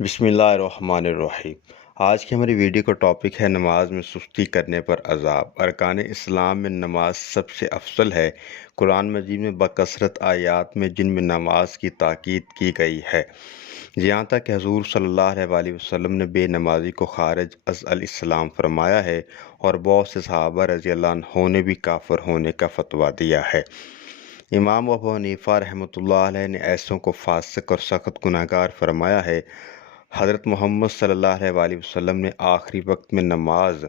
بسم اللہ الرحمن الرحیم۔ آج کی ہماری ویڈیو کا ٹاپک ہے نماز میں سستی کرنے پر عذاب۔ ارکان اسلام میں نماز سب سے افضل ہے۔ قرآن مجید میں بکثرت آیات میں جن میں نماز کی تاکید کی گئی ہے، یہاں تک کہ حضور صلی اللہ علیہ وسلم نے بے نمازی کو خارج از الاسلام فرمایا ہے، اور بہت سے صحابہ رضی اللہ عنہ نے بھی کافر ہونے کا فتویٰ دیا ہے۔ امام ابو حنیفہ رحمۃ اللہ علیہ نے ایسوں کو فاسق اور سخت گناہگار فرمایا ہے۔ حضرت محمد صلی اللہ علیہ وسلم نے آخری وقت میں نماز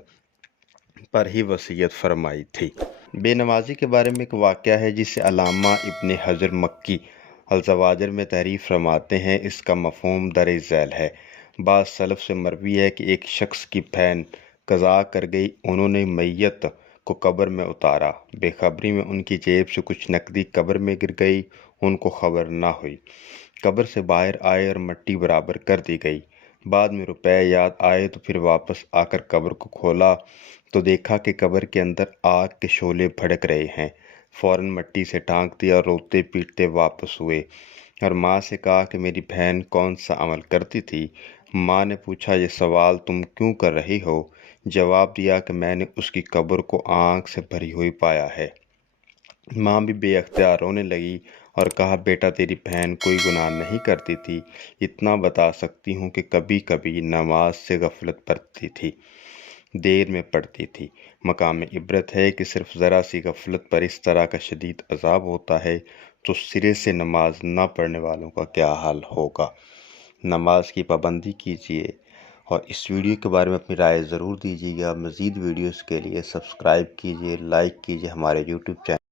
پر ہی وصیت فرمائی تھی۔ بے نمازی کے بارے میں ایک واقعہ ہے جسے علامہ ابن حجر مکی الزواجر میں تحریر فرماتے ہیں۔ اس کا مفہوم درِ ذیل ہے۔ بعض سلف سے مروی ہے کہ ایک شخص کی بہن قضا کر گئی، انہوں نے میت کو قبر میں اتارا، بے خبری میں ان کی جیب سے کچھ نقدی قبر میں گر گئی، ان کو خبر نہ ہوئی، قبر سے باہر آئے اور مٹی برابر کر دی گئی۔ بعد میں روپے یاد آئے تو پھر واپس آ کر قبر کو کھولا تو دیکھا کہ قبر کے اندر آگ کے شعلے بھڑک رہے ہیں۔ فوراً مٹی سے ڈھانک دیا اور روتے پیٹتے واپس ہوئے، اور ماں سے کہا کہ میری بہن کون سا عمل کرتی تھی؟ ماں نے پوچھا یہ سوال تم کیوں کر رہی ہو؟ جواب دیا کہ میں نے اس کی قبر کو آگ سے بھری ہوئی پایا ہے۔ ماں بھی بے اختیار رونے لگی اور کہا بیٹا تیری بہن کوئی گناہ نہیں کرتی تھی، اتنا بتا سکتی ہوں کہ کبھی کبھی نماز سے غفلت برتتی تھی، دیر میں پڑھتی تھی۔ مقام عبرت ہے کہ صرف ذرا سی غفلت پر اس طرح کا شدید عذاب ہوتا ہے، تو سرے سے نماز نہ پڑھنے والوں کا کیا حال ہوگا۔ نماز کی پابندی کیجیے، اور اس ویڈیو کے بارے میں اپنی رائے ضرور دیجیے گا۔ مزید ویڈیوز کے لیے سبسکرائب کیجیے، لائک کیجیے ہمارے یوٹیوب چینل۔